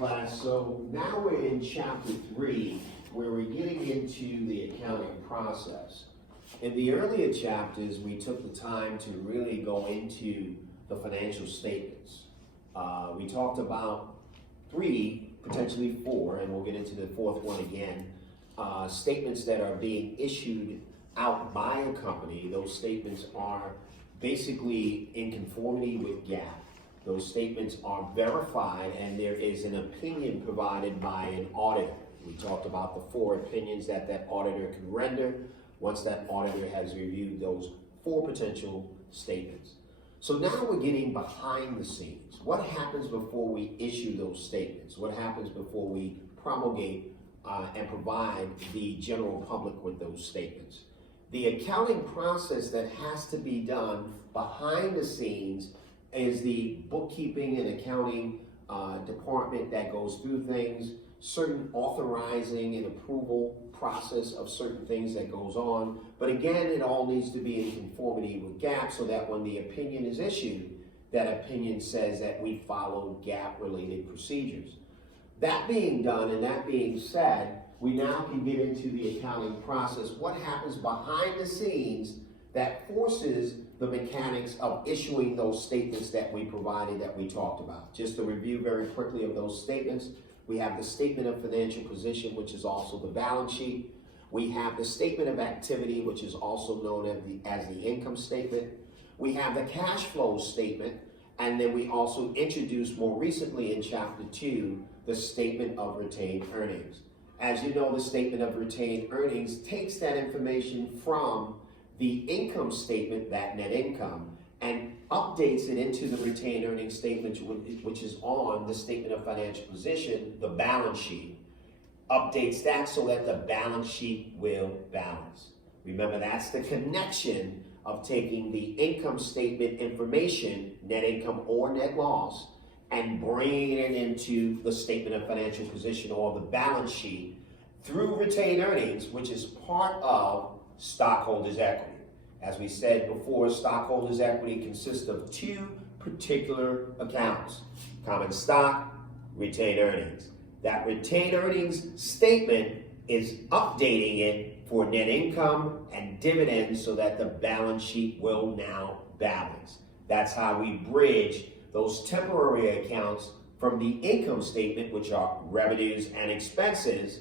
class, so now we're in chapter 3, where we're getting into the accounting process. In the earlier chapters, we took the time to really go into the financial statements. We talked about 3, potentially 4, and we'll get into the 4th one again, statements that are being issued out by a company. Those statements are basically in conformity with GAAP. Those statements are verified, and there is an opinion provided by an auditor. We talked about the 4 opinions that that auditor can render once that auditor has reviewed those 4 potential statements. So now we're getting behind the scenes. What happens before we issue those statements? What happens before we promulgate and provide the general public with those statements? The accounting process that has to be done behind the scenes is the bookkeeping and accounting department that goes through things, certain authorizing and approval process of certain things that goes on. But again, it all needs to be in conformity with GAAP so that when the opinion is issued, that opinion says that we follow GAAP-related procedures. That being done and that being said, we now can get into the accounting process. What happens behind the scenes that forces the mechanics of issuing those statements that we provided, that we talked about. Just to review very quickly of those statements, we have the statement of financial position, which is also the balance sheet. We have the statement of activity, which is also known as the income statement. We have the cash flow statement, and then we also introduced more recently in chapter 2, the statement of retained earnings. As you know, the statement of retained earnings takes that information from the income statement, that net income, and updates it into the retained earnings statement, which is on the statement of financial position, the balance sheet. Updates that so that the balance sheet will balance. Remember, that's the connection of taking the income statement information, net income or net loss, and bringing it into the statement of financial position or the balance sheet through retained earnings, which is part of stockholders' equity. As we said before, stockholders' equity consists of 2 particular accounts: common stock, retained earnings. That retained earnings statement is updating it for net income and dividends so that the balance sheet will now balance. That's how we bridge those temporary accounts from the income statement, which are revenues and expenses,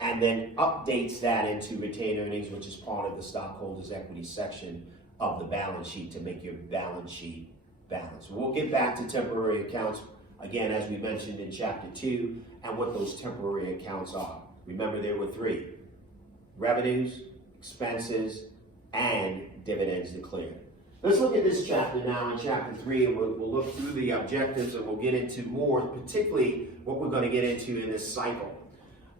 and then updates that into retained earnings, which is part of the stockholders' equity section of the balance sheet to make your balance sheet balance. We'll get back to temporary accounts, again, as we mentioned in chapter 2, and what those temporary accounts are. Remember, there were 3: revenues, expenses, and dividends declared. Let's look at this chapter now in chapter 3, and we'll look through the objectives, and we'll get into more, particularly what we're going to get into in this cycle.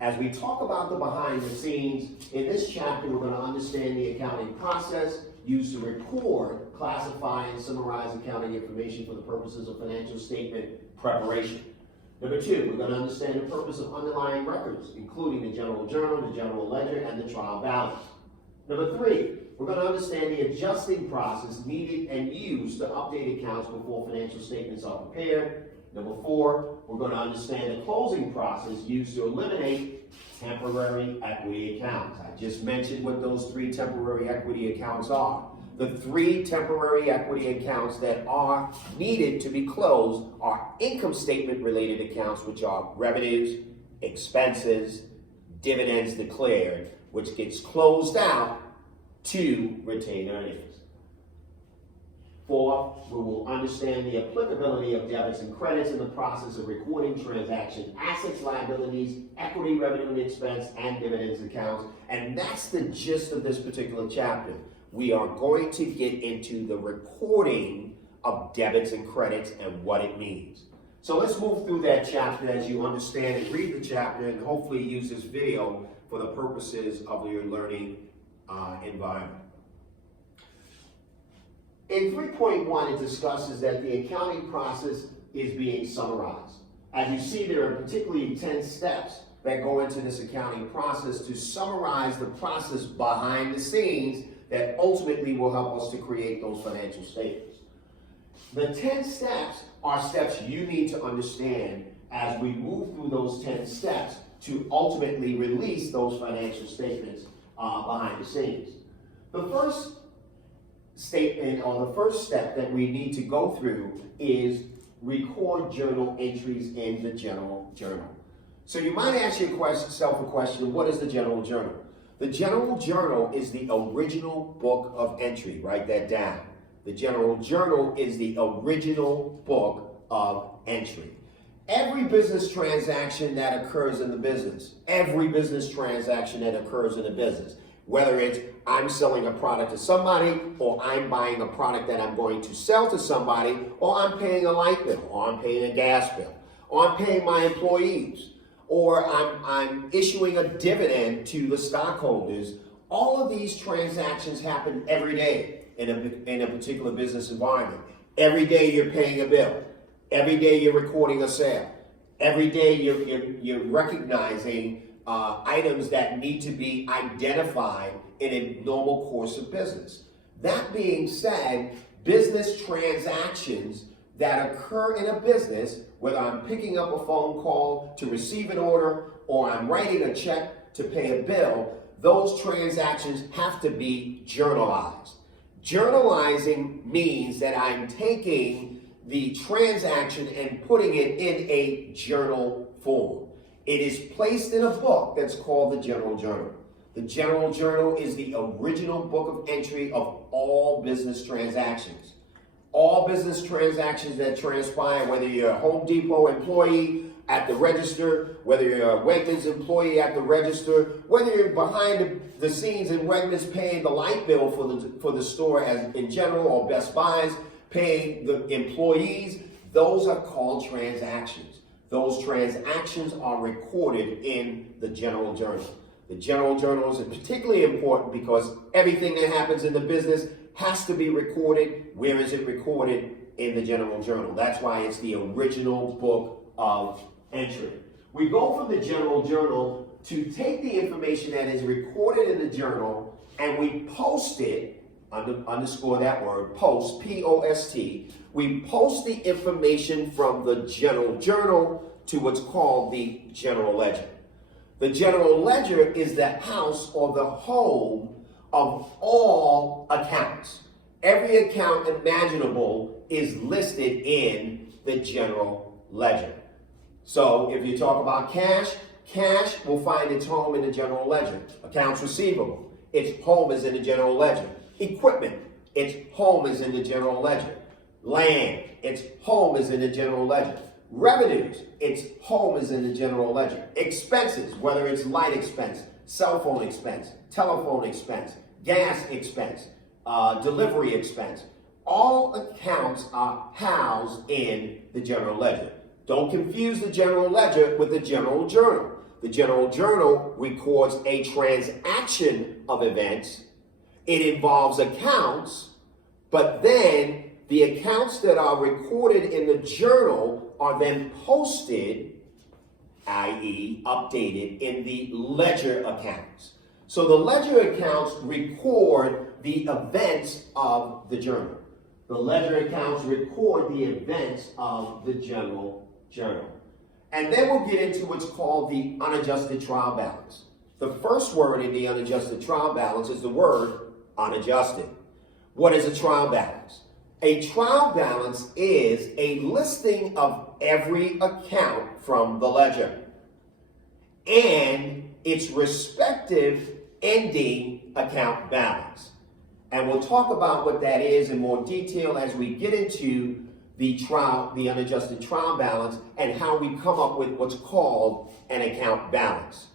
As we talk about the behind the scenes, in this chapter, we're going to understand the accounting process used to record, classify, and summarize accounting information for the purposes of financial statement preparation. Number 2, we're going to understand the purpose of underlying records, including the general journal, the general ledger, and the trial balance. Number 3, we're going to understand the adjusting process needed and used to update accounts before financial statements are prepared. Number 4, we're going to understand the closing process used to eliminate temporary equity accounts. I just mentioned what those 3 temporary equity accounts are. The 3 temporary equity accounts that are needed to be closed are income statement related accounts, which are revenues, expenses, dividends declared, which gets closed out to retained earnings. 4, we will understand the applicability of debits and credits in the process of recording transaction assets, liabilities, equity, revenue and expense, and dividends accounts. And that's the gist of this particular chapter. We are going to get into the recording of debits and credits and what it means. So let's move through that chapter as you understand and read the chapter, and hopefully use this video for the purposes of your learning environment. In 3.1, it discusses that the accounting process is being summarized. As you see, there are particularly 10 steps that go into this accounting process to summarize the process behind the scenes that ultimately will help us to create those financial statements. The 10 steps are steps you need to understand as we move through those 10 steps to ultimately release those financial statements behind the scenes. The first statement or the first step that we need to go through is record journal entries in the general journal. So you might ask yourself a question, what is the general journal? The general journal is the original book of entry. Write that down. The general journal is the original book of entry. Every business transaction that occurs in the business, every business transaction that occurs in a business, whether it's I'm selling a product to somebody, or I'm buying a product that I'm going to sell to somebody, or I'm paying a light bill, or I'm paying a gas bill, or I'm paying my employees, or I'm issuing a dividend to the stockholders. All of these transactions happen every day in a particular business environment. Every day you're paying a bill. Every day you're recording a sale. Every day you're recognizing items that need to be identified in a normal course of business. That being said, business transactions that occur in a business, whether I'm picking up a phone call to receive an order or I'm writing a check to pay a bill, those transactions have to be journalized. Journalizing means that I'm taking the transaction and putting it in a journal form. It is placed in a book that's called the General Journal. The General Journal is the original book of entry of all business transactions. All business transactions that transpire, whether you're a Home Depot employee at the register, whether you're a Wegmans employee at the register, whether you're behind the scenes in Wegmans paying the light bill for the store as in general, or Best Buys paying the employees, those are called transactions. Those transactions are recorded in the General Journal. The General Journal is particularly important because everything that happens in the business has to be recorded. Where is it recorded? In the General Journal. That's why it's the original book of entry. We go from the General Journal to take the information that is recorded in the journal and we post it, underscore that word, post, P-O-S-T. We post the information from the General Journal to what's called the General Ledger. The General Ledger is the house or the home of all accounts. Every account imaginable is listed in the General Ledger. So if you talk about cash, cash will find its home in the General Ledger. Accounts receivable, its home is in the General Ledger. Equipment, its home is in the General Ledger. Land, its home is in the General Ledger. Revenues, its home is in the General Ledger. Expenses, whether it's light expense, cell phone expense, telephone expense, gas expense, delivery expense. All accounts are housed in the General Ledger. Don't confuse the General Ledger with the General Journal. The General Journal records a transaction of events. It involves accounts, but then the accounts that are recorded in the journal are then posted, i.e. updated, in the ledger accounts. So the ledger accounts record the events of the journal. The ledger accounts record the events of the General Journal. And then we'll get into what's called the unadjusted trial balance. The first word in the unadjusted trial balance is the word unadjusted. What is a trial balance? A trial balance is a listing of every account from the ledger and its respective ending account balance. And we'll talk about what that is in more detail as we get into the unadjusted trial balance and how we come up with what's called an account balance.